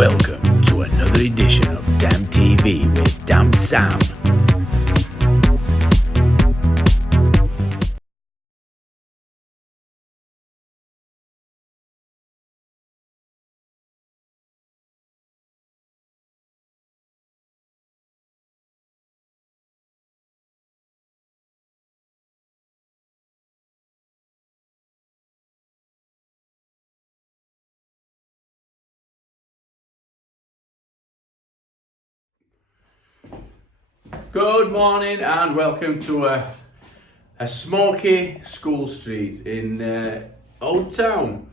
Welcome to another edition of Damp TV with Damp Sam. Good morning and welcome to a smoky school street in Old Town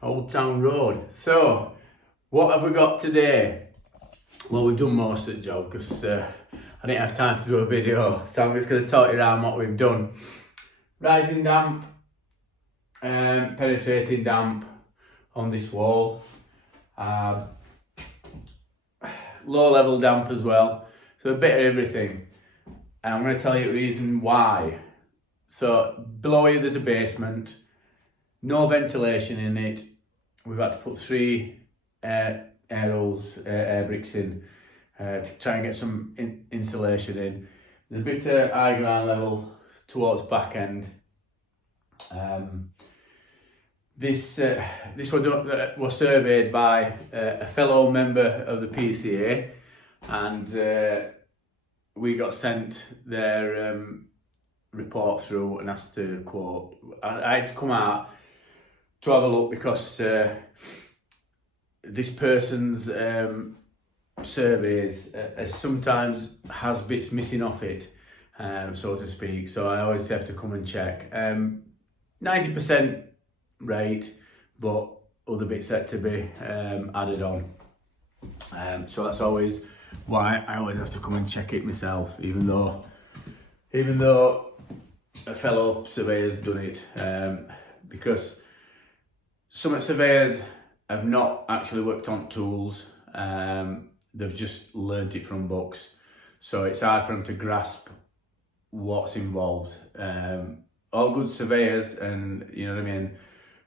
Road. So, what have we got today? Well, we've done most of the job because I didn't have time to do a video, so I'm just going to talk you around what we've done. Rising damp, penetrating damp on this wall, low level damp as well. So a bit of everything, and I'm going to tell you the reason why. So below here there's a basement, no ventilation in it. We've had to put 3 air bricks in to try and get some insulation in. There's a bit of high ground level towards back end. This was surveyed by a fellow member of the PCA, and we got sent their report through and asked to quote. I had to come out to have a look because this person's surveys sometimes has bits missing off it, so to speak. So I always have to come and check. 90% right, but other bits had to be added on. So that's always why I always have to come and check it myself, even though a fellow surveyor's done it, because some surveyors have not actually worked on tools, they've just learnt it from books, so it's hard for them to grasp what's involved. All good surveyors, and you know what I mean,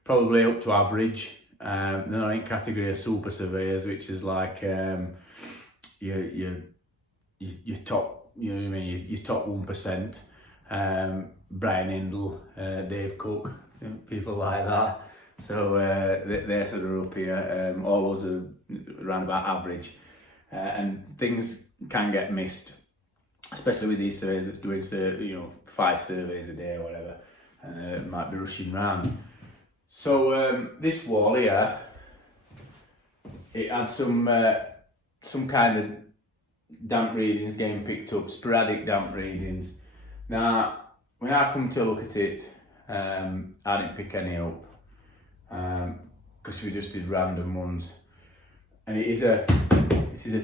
probably up to average. They're not in category of super surveyors, which is like your top, you know what I mean, your top 1%. Brian Hindle, Dave Cook, people like that. So they're sort of up here. All those are around about average, and things can get missed, especially with these surveys that's doing 5 surveys a day or whatever, might be rushing round. So this wall here, it had some kind of damp readings getting picked up, sporadic damp readings. Now, when I come to look at it, I didn't pick any up because we just did random ones. And it is a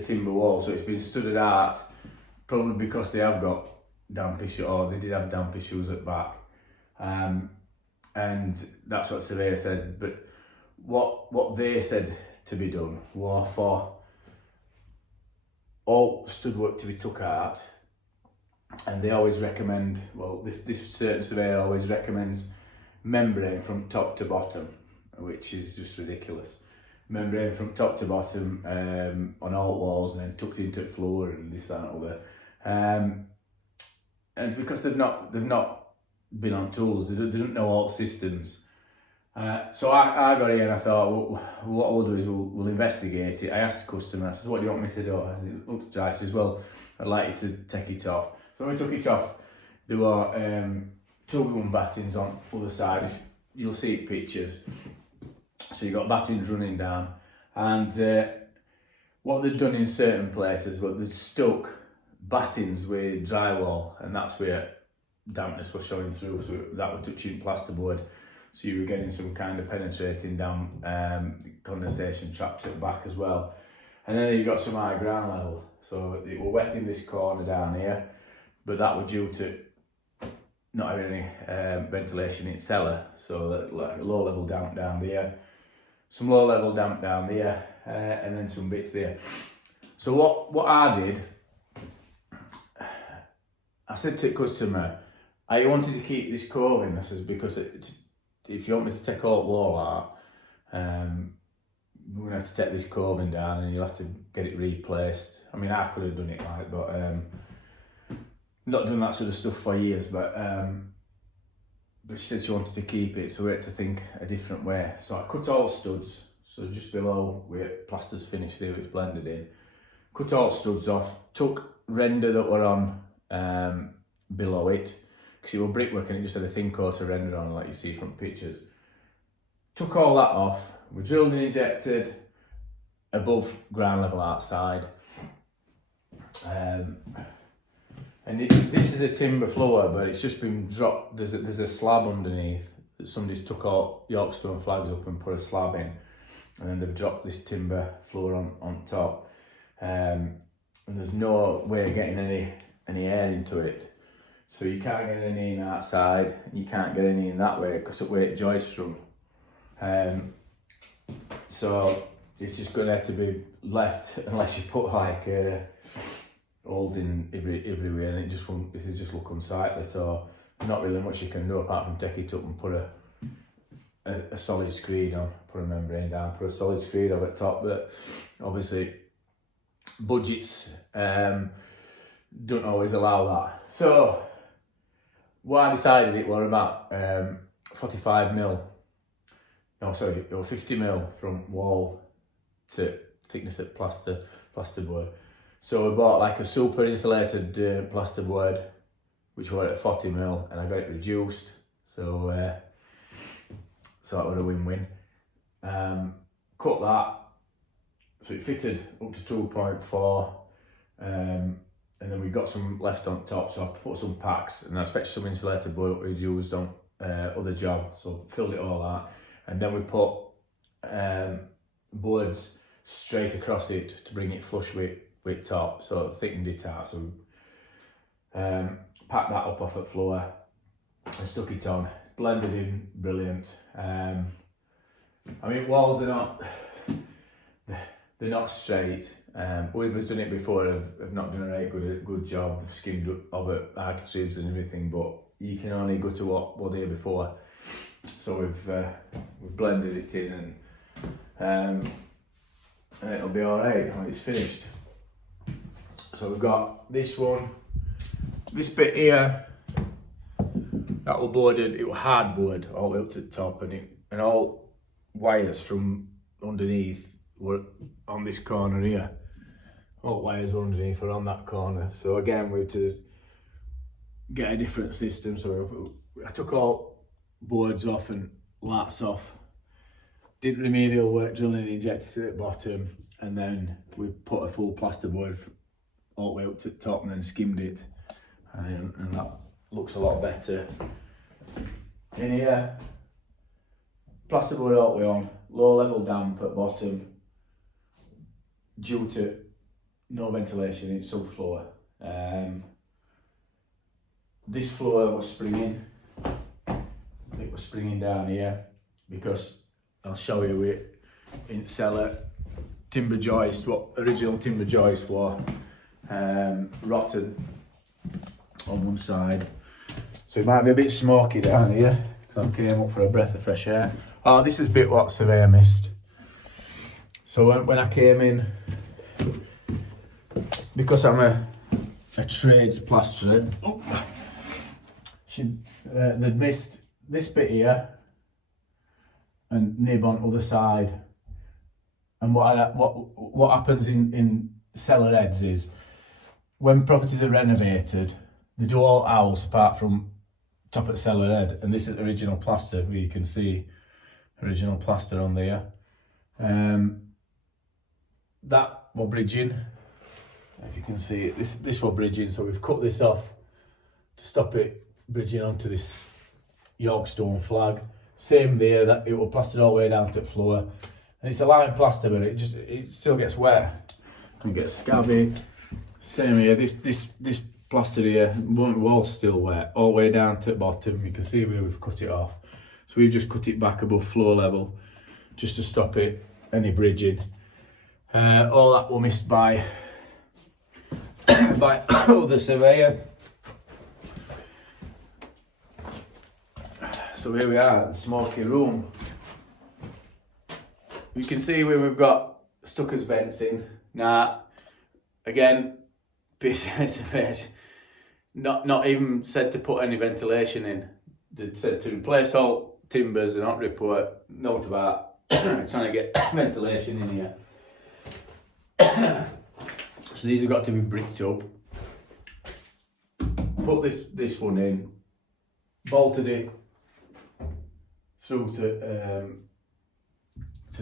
timber wall, so it's been studded out, probably because they have got damp issues, or they did have damp issues at back. And that's what surveyor said, but what they said to be done was for all stud work to be took out, and they always recommend, well, this certain surveyor always recommends membrane from top to bottom, which is just ridiculous. Membrane from top to bottom on all walls, and then tucked into the floor and this, that and other. And because they've not been on tools, they don't know all systems. So I got here and I thought, well, what we'll do is we'll investigate it. I asked the customer, I said, what do you want me to do? I said, it looks dry. She says, well, I'd like you to take it off. So when we took it off, there were 2 battens on the other side. You'll see it pictures. So you got battens running down, and what they've done in certain places, but they've stuck battens with drywall, and that's where dampness was showing through, so that was touching plasterboard, so you were getting some kind of penetrating damp, condensation trapped at the back as well. And then you've got some high ground level, so it were wet in this corner down here, but that was due to not having any ventilation in cellar, so like low level damp down there, some low level damp down there, and then some bits there. So what I did, I said to the customer, I wanted to keep this cove in. I says, because if you want me to take all the wall out, we're going to going to have to take this coving down and you'll have to get it replaced. I mean, I could have done it like, but not done that sort of stuff for years, but she said she wanted to keep it, so we had to think a different way. So I cut all studs, so just below where plaster's finished there, it's blended in. Cut all studs off, took render that were on below it, because it was brickwork and it just had a thin coat of render on, like you see from pictures. Took all that off, we drilled and injected above ground level outside. This is a timber floor, but it's just been dropped. There's a slab underneath that somebody's took all Yorkstone flags up and put a slab in, and then they've dropped this timber floor on top. And there's no way of getting any air into it, so you can't get any in outside, and you can't get any in that way because of where it joists from. So it's just going to have to be left unless you put like holes in everywhere, and it'll just look unsightly. So not really much you can do apart from take it up and put a solid screed on, put a membrane down, put a solid screed over the top. But obviously budgets don't always allow that. So what I decided it were about 45mm. No, sorry, it was 50mm from wall to thickness of plasterboard. So we bought like a super insulated plasterboard, which were at 40mm, and I got it reduced. So that was a win-win. Cut that, so it fitted up to 2.4, and then we got some left on top, so I put some packs, and I fetched some insulated board that we'd used on other job, so filled it all out, and then we put boards straight across it to bring it flush with top, so thickened it out. So packed that up off the floor and stuck it on, blended in, brilliant. I mean, walls are they're not straight. Whoever's done it before have not done a very good job. They've skimmed over architraves and everything, but you can only go to what were there before. So we've blended it in, and it'll be all right when it's finished. So we've got this one, this bit here, that was boarded, it was hardboard all the way up to the top, and all wires from underneath were on this corner here. All wires underneath were on that corner. So again, we had to get a different system. So I took all boards off and lats off, did remedial work, drilling and injected at the bottom, and then we put a full plasterboard all the way up to the top and then skimmed it, and that looks a lot better. In here, plasterboard all the way on, low level damp at bottom due to no ventilation in subfloor. This floor was springing. It was springing down here because I'll show you it in Cellar. Timber joist, what original timber joist were rotted on one side, so it might be a bit smoky down here because I came up for a breath of fresh air. Oh, this is a bit what surveyor missed. So when I came in, because I'm a trades plasterer, they'd missed this bit here and nib on the other side. And what happens in cellar heads is when properties are renovated, they do all owls apart from top of the cellar head, and this is original plaster where you can see original plaster on there. That was bridging, if you can see it, this was bridging, so we've cut this off to stop it bridging onto this Yorkstone flag. Same there, that it will plaster all the way down to the floor, and it's a lime plaster, but it still gets wet and gets scabby. Same here, this plaster here, one wall's still wet all the way down to the bottom. You can see where we've cut it off, so we've just cut it back above floor level just to stop it any bridging. All that was missed by the surveyor. So here we are, the smoky room. you can see where we've got Stucker's vents in. Now, again, not even said to put any ventilation in. They said to replace all timbers and not report. Note about trying to get ventilation in here. So these have got to be bricked up. Put this one in, bolted it through to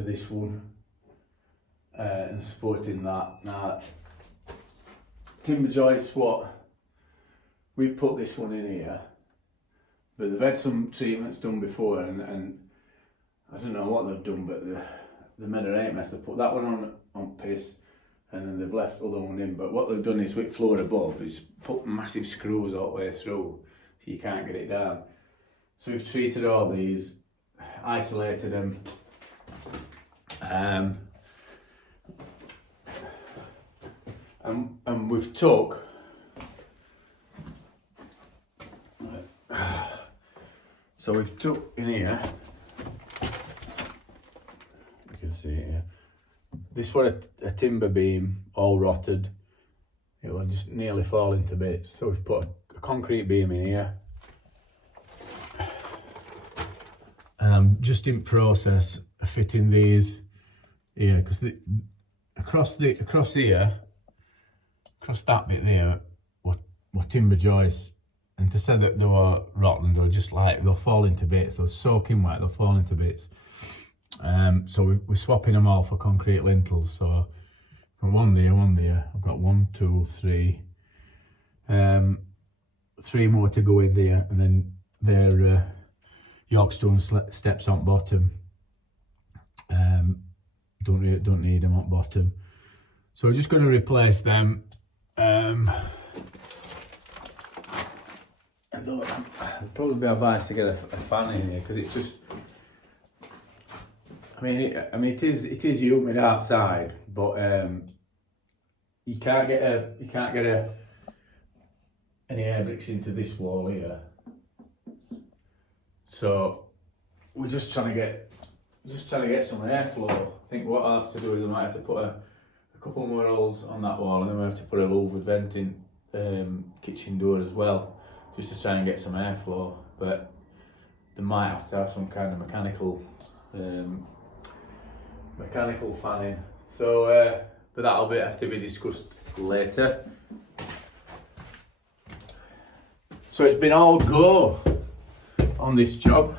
this one, and supporting that. Now, timber joists, we've put this one in here, but they've had some treatments done before, and I don't know what they've done, but the made a right mess. They put that one on piss, and then they've left the other one in. But what they've done is with floor above is put massive screws all the way through, so you can't get it down. So we've treated all these, isolated them, and we've took in here, you can see it here, this was a timber beam, all rotted. It will just nearly fall into bits. So we've put a concrete beam in here. Just in process of fitting these here, because across here, across that bit there, were timber joists. And to say that they were rotten, they'll just like, they'll fall into bits. They're soaking wet, they'll fall into bits. So we're swapping them all for concrete lintels. So one there. I've got 1, 2, 3. 3 more to go in there, and then they're Yorkstone steps on bottom. Don't need them on bottom. So we're just going to replace them. I'd probably be advised to get a fan in here, because it's just, it is humid outside, but you can't get any air bricks into this wall here. So we're just trying to get some airflow. I think what I have to do is I might have to put a couple more holes on that wall, and then we have to put a louvered venting kitchen door as well, just to try and get some airflow. But they might have to have some kind of mechanical fanning. So, but that'll have to be discussed later. So it's been all go on this job.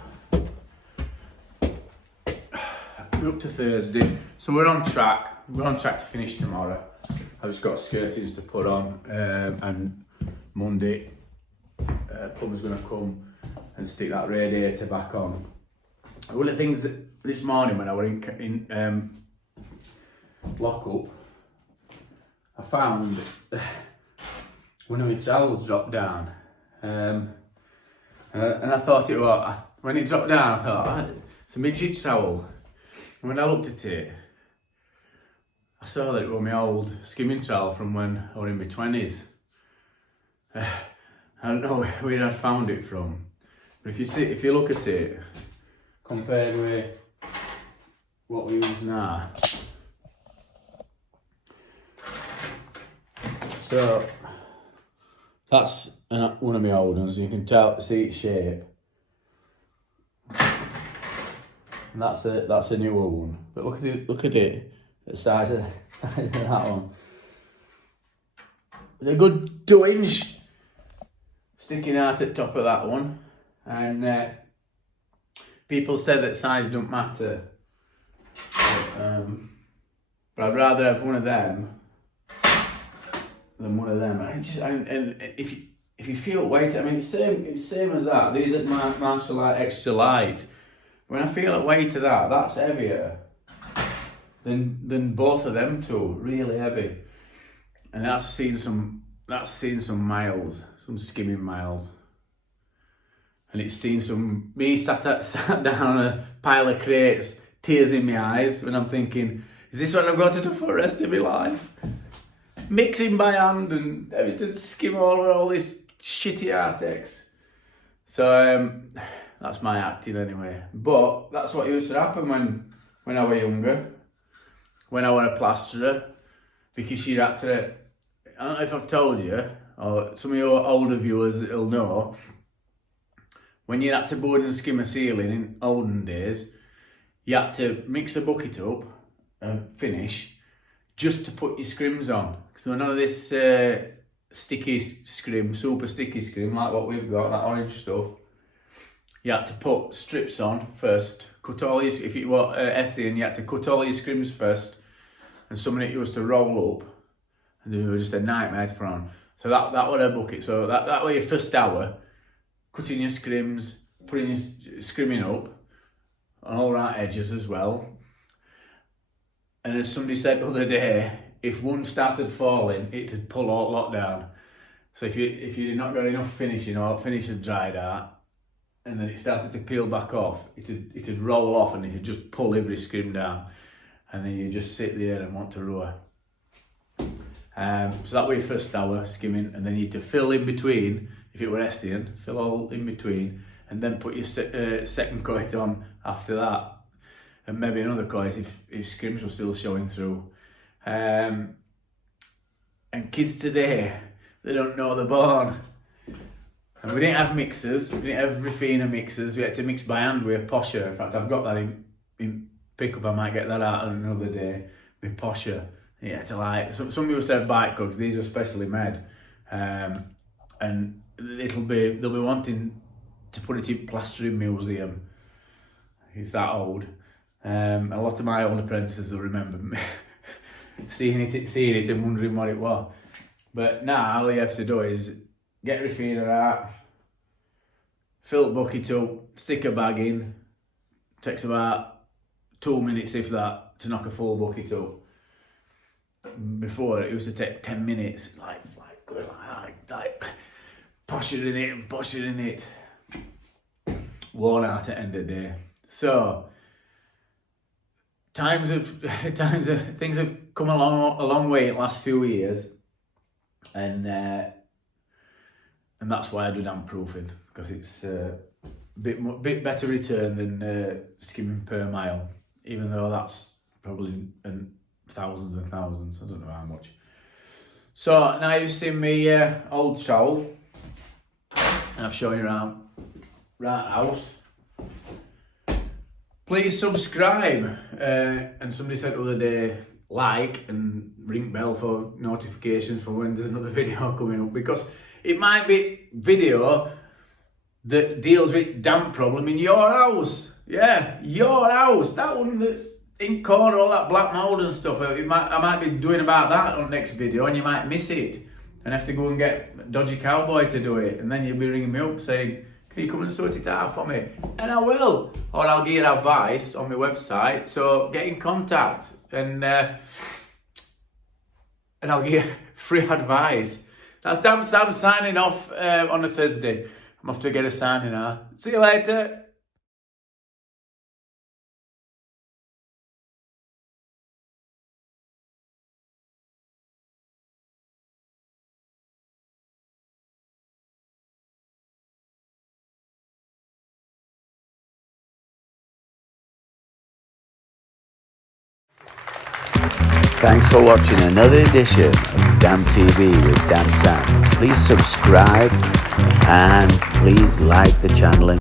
We're up to Thursday, so we're on track. We're on track to finish tomorrow. I've just got skirtings to put on, and Monday, plumber's going to come and stick that radiator back on. One of the things that this morning when I were in lock-up, I found one of my trowels dropped down, and I thought it was, when it dropped down, I thought, it's a midget trowel. And when I looked at it, I saw that it was my old skimming trowel from when I was in my 20s. I don't know where I'd found it from, but if you look at it, compared with what we use now. So that's one of my old ones. You can see its shape, and that's a newer one. But look at it, the size of that one. There's a good 2-inch sticking out at the top of that one, and people say that size don't matter, but I'd rather have one of them than one of them. And if you feel weight, it's same as that. These are my Marshall Light Extra Light. When I feel a weight of that's heavier than both of them two. Really heavy, and that's seen some miles, some skimming miles. And it's seen me sat down on a pile of crates, tears in my eyes, when I'm thinking, is this what I've got to do for the rest of my life? Mixing by hand and having to skim over all this shitty Artex. So that's my acting anyway. But that's what used to happen when when I were younger, when I were a plasterer, because you had to, I don't know if I've told you, or some of your older viewers will know, when you had to board and skim a ceiling in olden days, you had to mix a bucket up and finish just to put your scrims on. Because none of this sticky scrim, super sticky scrim like what we've got, that orange stuff. You had to put strips on first. Cut all these, if you were Essien, you had to cut all these scrims first. And some of it used to roll up. And they were just a nightmare to put on. So that was a bucket. So that was your first hour. Cutting your scrims, putting your scrimming up on all right edges as well. And as somebody said the other day, if one started falling, it'd pull all lot down. So if you'd not got enough finishing or finish had dried out, and then it started to peel back off, it'd roll off and it'd just pull every scrim down. And then you just sit there and want to roar. So that was your first hour skimming, and then you had to fill in between. If it were Essien, fill all in between, and then put your second coat on after that, and maybe another coat if scrims were still showing through. And kids today, they don't know the born. And we didn't have mixers, we didn't have Refina mixers, we had to mix by hand with a posher. In fact, I've got that in pickup, I might get that out another day, with posher. You had to like, some people said bike cugs, these are specially made. And they'll be wanting to put it in plastering museum. It's that old. A lot of my old apprentices will remember me seeing it and wondering what it was. But now all you have to do is get Refina out, fill the bucket up, stick a bag in. Takes about 2 minutes, if that, to knock a full bucket up. Before it used to take 10 minutes, like going like posturing it and posturing it. Worn out at the end of the day. So things have come a long way in the last few years, and that's why I do Dampproofing, because it's a bit better return than skimming per mile, even though that's probably thousands and thousands, I don't know how much. So now you've seen me old trowel, and I've shown you around right house. Please subscribe, and somebody said the other day, like and ring bell for notifications for when there's another video coming up, because it might be video that deals with damp problem in your house. Yeah, your house, that one that's in corner, all that black mould and stuff. I might be doing about that on the next video, and you might miss it and have to go and get a dodgy cowboy to do it, and then you'll be ringing me up saying, can you come and sort it out for me? And I will, or I'll give you advice on my website. So get in contact, and I'll give you free advice. That's Damp Sam signing off on a Thursday. I'm off to get a signing now. See you later. Thanks for watching another edition of Damp TV with Damp Sam. Please subscribe and please like the channel.